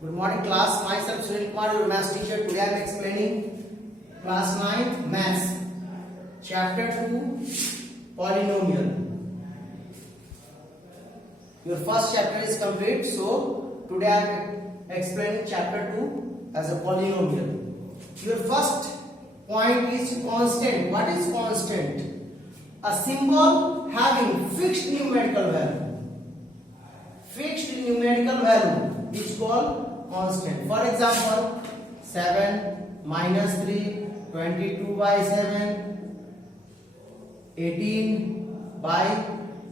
Good morning class, myself Sunil Kumar, your maths teacher. Today I am explaining class 9 maths, chapter 2 polynomial. Your first chapter is complete, so today I am explaining chapter 2 as a polynomial. Your first point is constant. What is constant? A symbol having fixed numerical value. Fixed numerical value is called constant. For example, 7 minus 3, 22 by 7, 18 by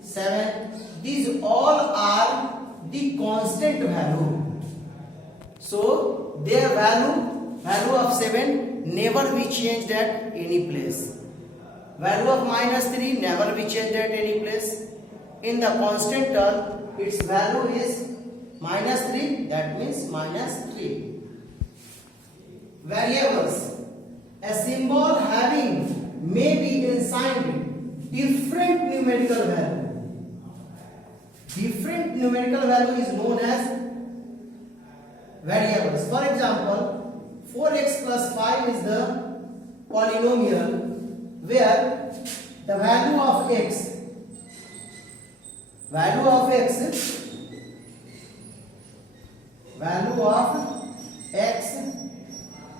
7. These all are the constant value. So their value of 7 never be changed at any place. Value of minus 3 never be changed at any place. In the constant term, its value is minus 3, that means minus 3. Variables. A symbol having may be assigned different numerical value. Different numerical value is known as variables. For example, 4x plus 5 is the polynomial where the value of x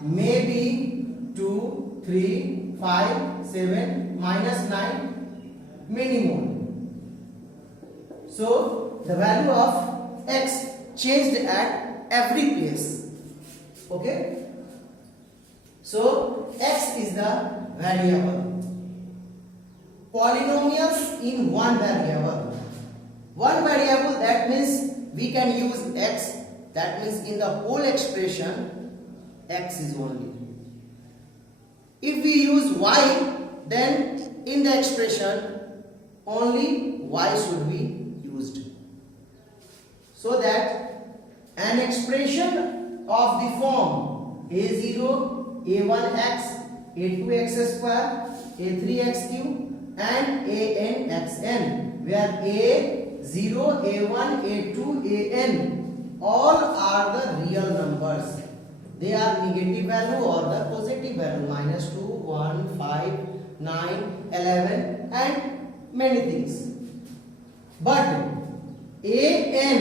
may be 2, 3, 5, 7, minus 9 minimum. So the value of x changed at every place. Okay. So x is the variable. Polynomials in one variable. One variable, that means we can use x, that means in the whole expression x is only. If we use y, then in the expression only y should be used. So that an expression of the form a0, a1x, a2x square, a3x cube and anxn, where a0, a1, a2, an all are the real numbers. They are negative value or the positive value, minus 2, 1, 5, 9, 11 and many things. But an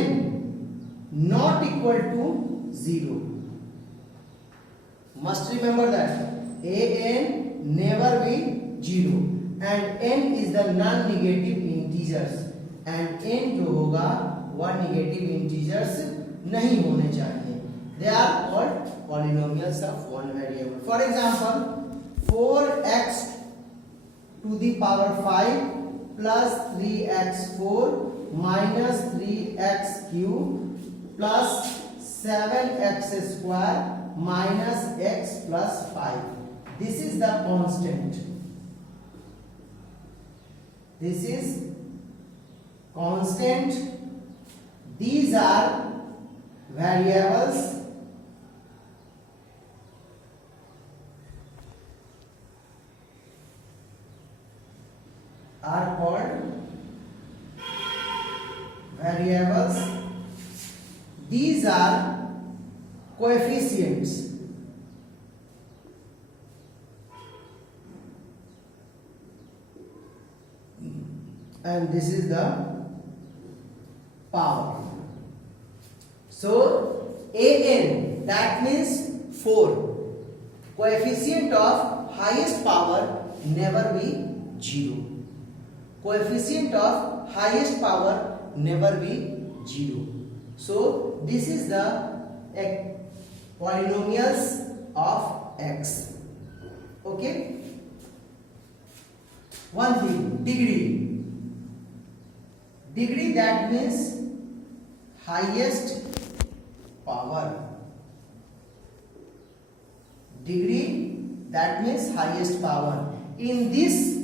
not equal to 0. Must remember that an never be 0 and n is the non-negative integers and n जो होगा वह negative integers नहीं होने चाहिए. They are called polynomials of one variable. For example, 4x to the power 5 plus 3x4 minus 3x cube plus 7x square minus x plus 5. This is the constant. This is constant. These are variables. Are called variables. These are coefficients. And this is the power. So an, that means 4. Coefficient of highest power never be 0. Coefficient of highest power never be 0. So this is the polynomials of x. Okay. One thing, degree. Degree, that means highest power. Degree, that means highest power. In this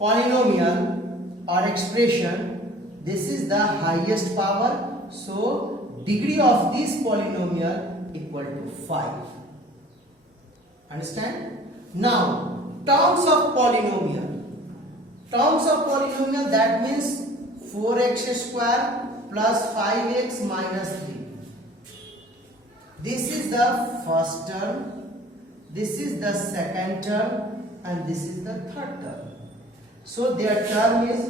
polynomial or expression, this is the highest power. So degree of this polynomial equal to 5. Understand? Now terms of polynomial. Terms of polynomial, that means 4x square plus 5x minus 3. This is the first term, this is the second term, and this is the third term. So their term is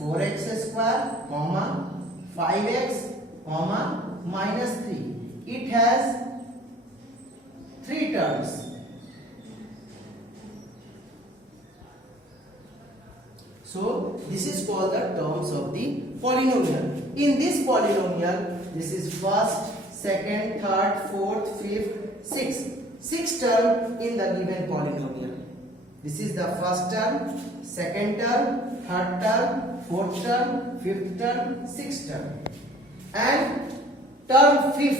4x square, comma 5x, comma minus 3. It has 3 terms. So this is called the terms of the polynomial. In this polynomial, this is first, second, third, fourth, fifth, sixth. 6 term in the given polynomial. This is the first term, second term, third term, fourth term, fifth term, sixth term. And term 5,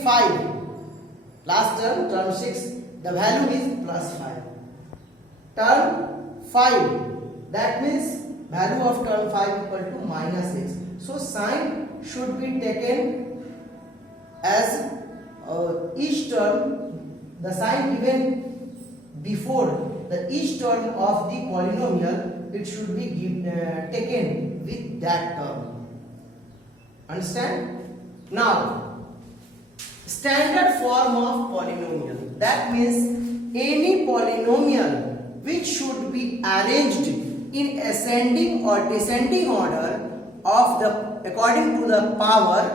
last term, term 6, the value is plus 5. Term 5, that means value of term 5 equal to minus 6. So sign should be taken as each term, the sign given before the each term of the polynomial, it should be taken with that term. Understand? Now, standard form of polynomial, that means any polynomial which should be arranged in ascending or descending order of the according to the power,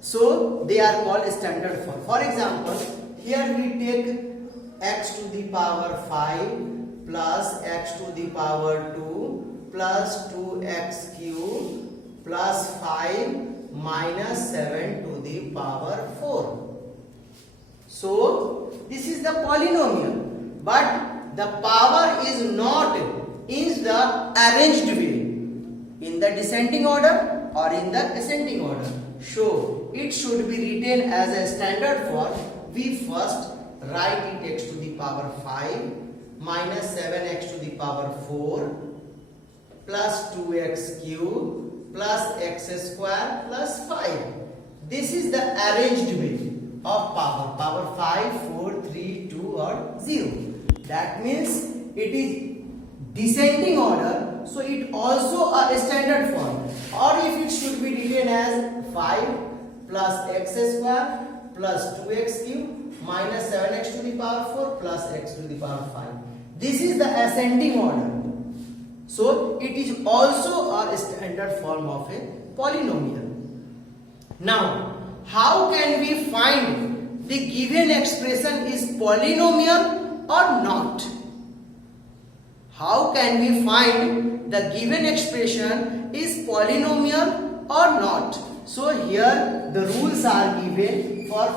so they are called standard form. For example, here we take x to the power 5 plus x to the power 2 plus 2x cube plus 5 minus 7 to the power 4. So this is the polynomial, but the power is not in the arranged way, in the descending order or in the ascending order. So it should be written as a standard form. We first write it x to the power 5 minus 7x to the power 4 plus 2x cube plus x square plus 5. This is the arranged way of power. Power 5, 4, 3, 2 or 0. That means it is descending order, so it also a standard form. Or if it should be written as 5 plus x square plus 2x cube minus 7x to the power 4 plus x to the power 5. This is the ascending order. So it is also a standard form of a polynomial. Now, how can we find the given expression is polynomial or not? How can we find the given expression is polynomial or not? So here the rules are given for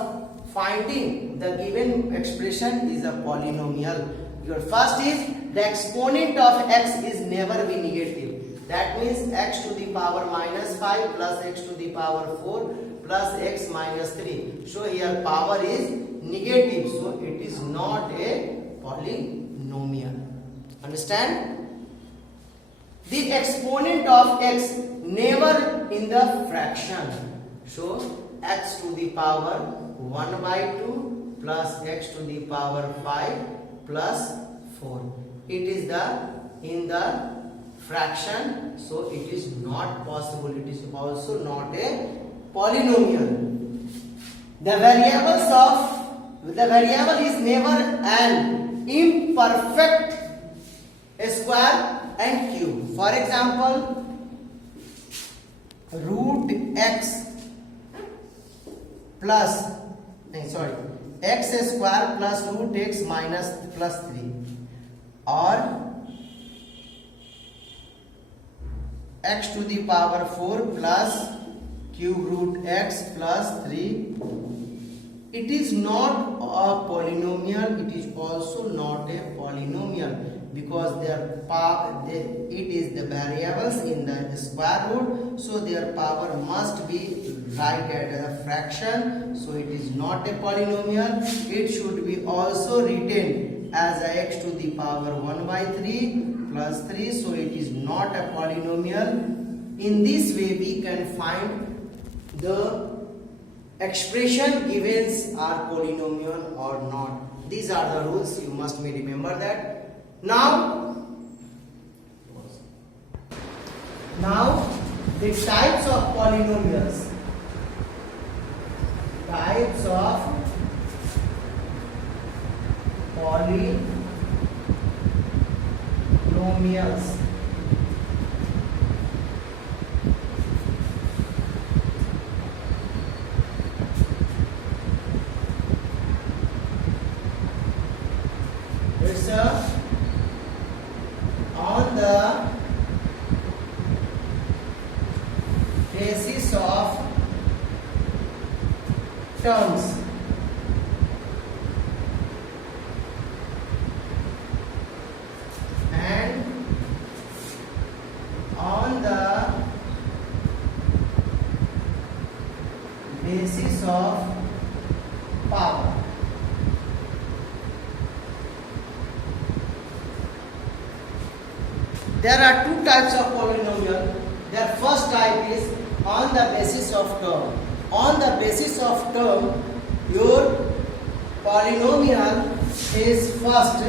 finding the given expression is a polynomial. Your first is the exponent of x is never be negative. That means x to the power minus 5 plus x to the power 4 plus x minus 3. So here power is negative, so it is not a polynomial. Understand? The exponent of x never in the fraction. So x to the power 1 by 2 plus x to the power 5 plus 4. It is in the fraction, so it is not possible. It is also not a polynomial. The variable is never an imperfect square and cube. For example, root x plus x square plus root x minus plus 3, or x to the power 4 plus cube root x plus 3. It is not a polynomial, it is also not a polynomial, because it is the variables in the square root, so their power must be right at a fraction, so it is not a polynomial. It should be also written as a x to the power 1 by 3 plus 3, so it is not a polynomial. In this way we can find the expression given are polynomial or not. These are the rules, you must remember that. Now the types of polynomials. Types of polynomials. It's on the basis of terms. And on the basis of power. There are two types of polynomial. Their first type is on the basis of term. On the basis of term, your polynomial is first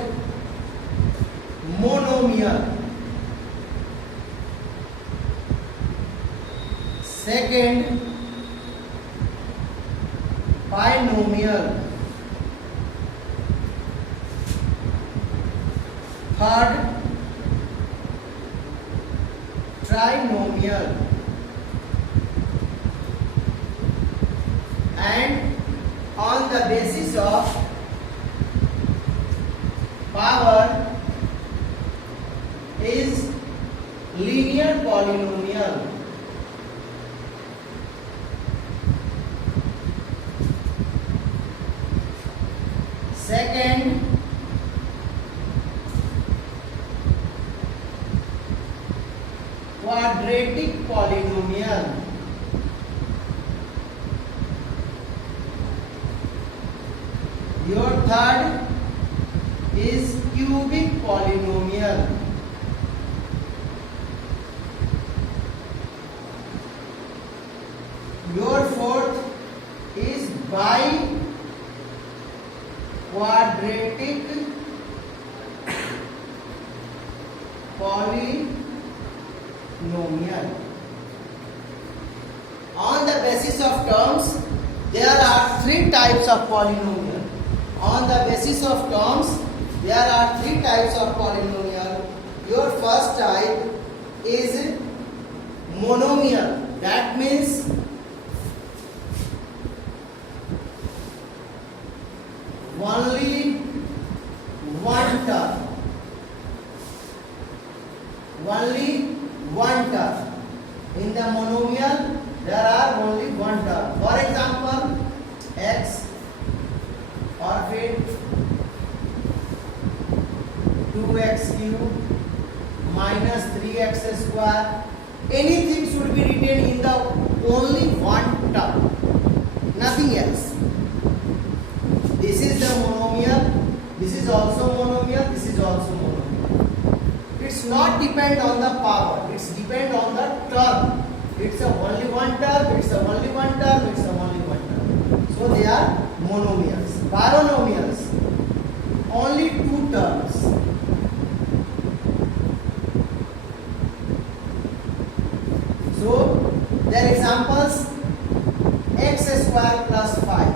monomial, second binomial, third trinomial, and on the basis of power is linear polynomial. Second quadratic polynomial. Your third is cubic polynomial. Your fourth is bi-quadratic polynomial. On the basis of terms, there are three types of polynomial. On the basis of terms, there are three types of polynomial. Your first type is monomial. That means only one term. Only one term. In the monomial, there are only one term. For example, x or fit 2x cube minus 3x square. Anything should be written in the only one term, nothing else. This is the monomial, this is also monomial, this is also monomial. It's not depend on the power, it's depend on the term. It's a only one term, it's a only one term, it's a only one term. So they are monomials. Binomials, only two terms. So their examples, x square plus 5.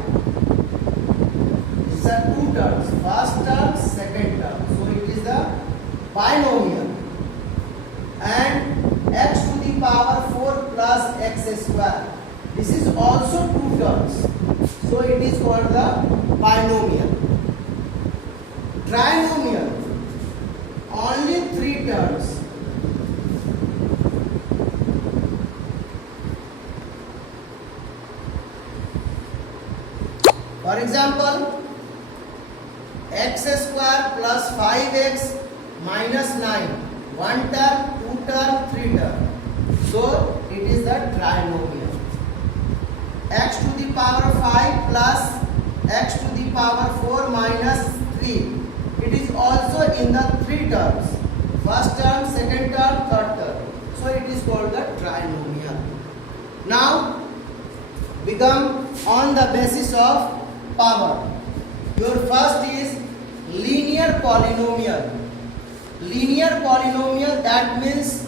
These are two terms, first term, second term. So it is the binomial. And x to the power 4 plus x square. This is also two terms. So it is called the binomial. Trinomial, only three terms. For example, x square plus 5x minus 9. One term, two term, three term. So it is the trinomial. X to the power 5 plus x to the power 4 minus 3. It is also in the three terms. First term, second term, third term. So it is called the trinomial. Now become on the basis of power. Your first is linear polynomial. Linear polynomial, that means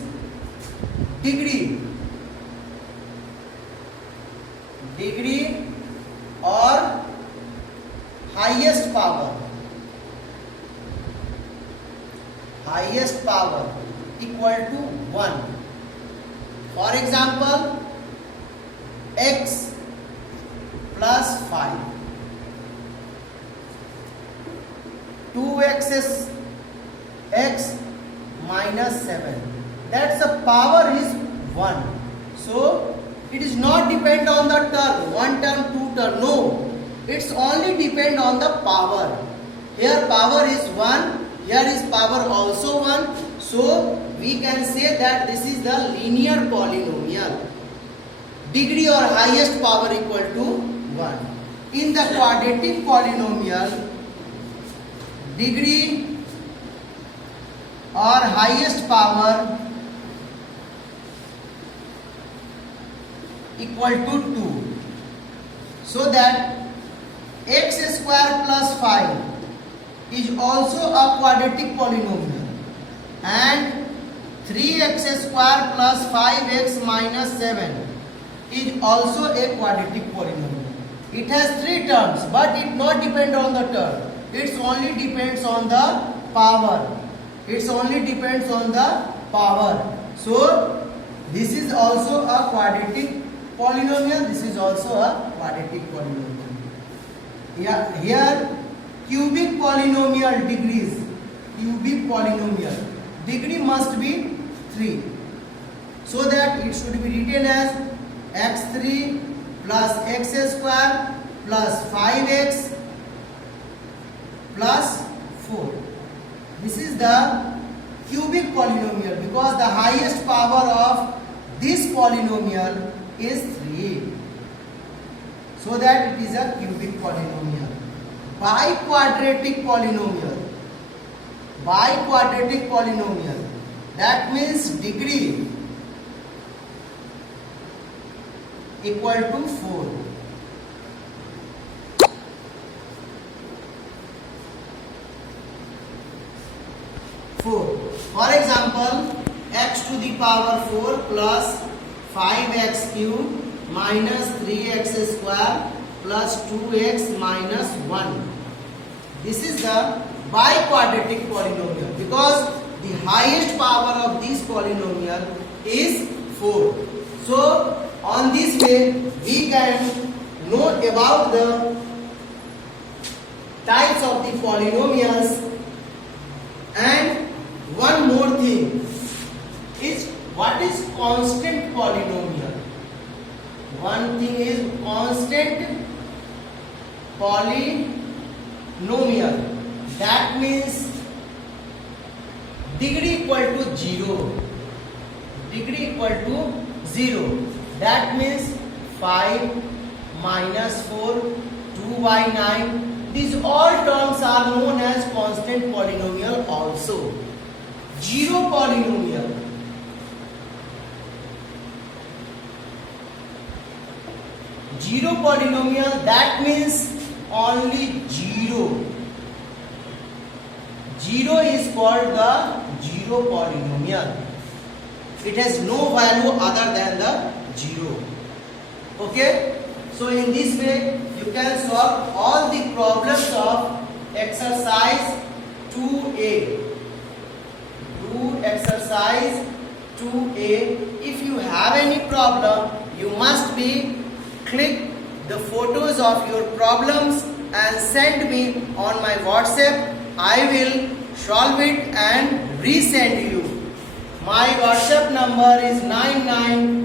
degree or highest power. highest power equal to 1. For example, x plus 5. 2x is x minus 7. That's the power is 1. So it is not depend on the term, one term, two term. No, it's only depend on the power. Here power is 1. Here is power also 1. So we can say that this is the linear polynomial. Degree or highest power equal to 1. In the quadratic polynomial, degree or highest power equal to 2. So that x square plus 5 is also a quadratic polynomial, and 3x square plus 5x minus 7 is also a quadratic polynomial. It has 3 terms, but it not depend on the term. It only depends on the power. It only depends on the power. So this is also a quadratic polynomial. This is also a quadratic polynomial. Here cubic polynomial degrees. Cubic polynomial degree must be 3. So that it should be written as x3 plus x square plus 5x plus 4. This is the cubic polynomial because the highest power of this polynomial is 3. So that it is a cubic polynomial. Biquadratic polynomial. Biquadratic polynomial. That means degree equal to 4. For example, x to the power 4 plus 5x cube minus 3x square plus 2x minus 1. This is the biquadratic polynomial because the highest power of this polynomial is 4. So on this way we can know about the types of the polynomials. And one more thing is, what is constant polynomial? One thing is constant polynomial. That means degree equal to 0. Degree equal to 0. That means 5 minus 4, 2 by 9. These all terms are known as constant polynomial also. Zero polynomial. Zero polynomial, that means only 0. 0 is called the zero polynomial. It has no value other than the 0. Okay? So in this way you can solve all the problems of exercise 2A. Do exercise 2A. If you have any problem, you must be click the photos of your problems and send me on my WhatsApp. I will solve it and resend you. My WhatsApp number is 99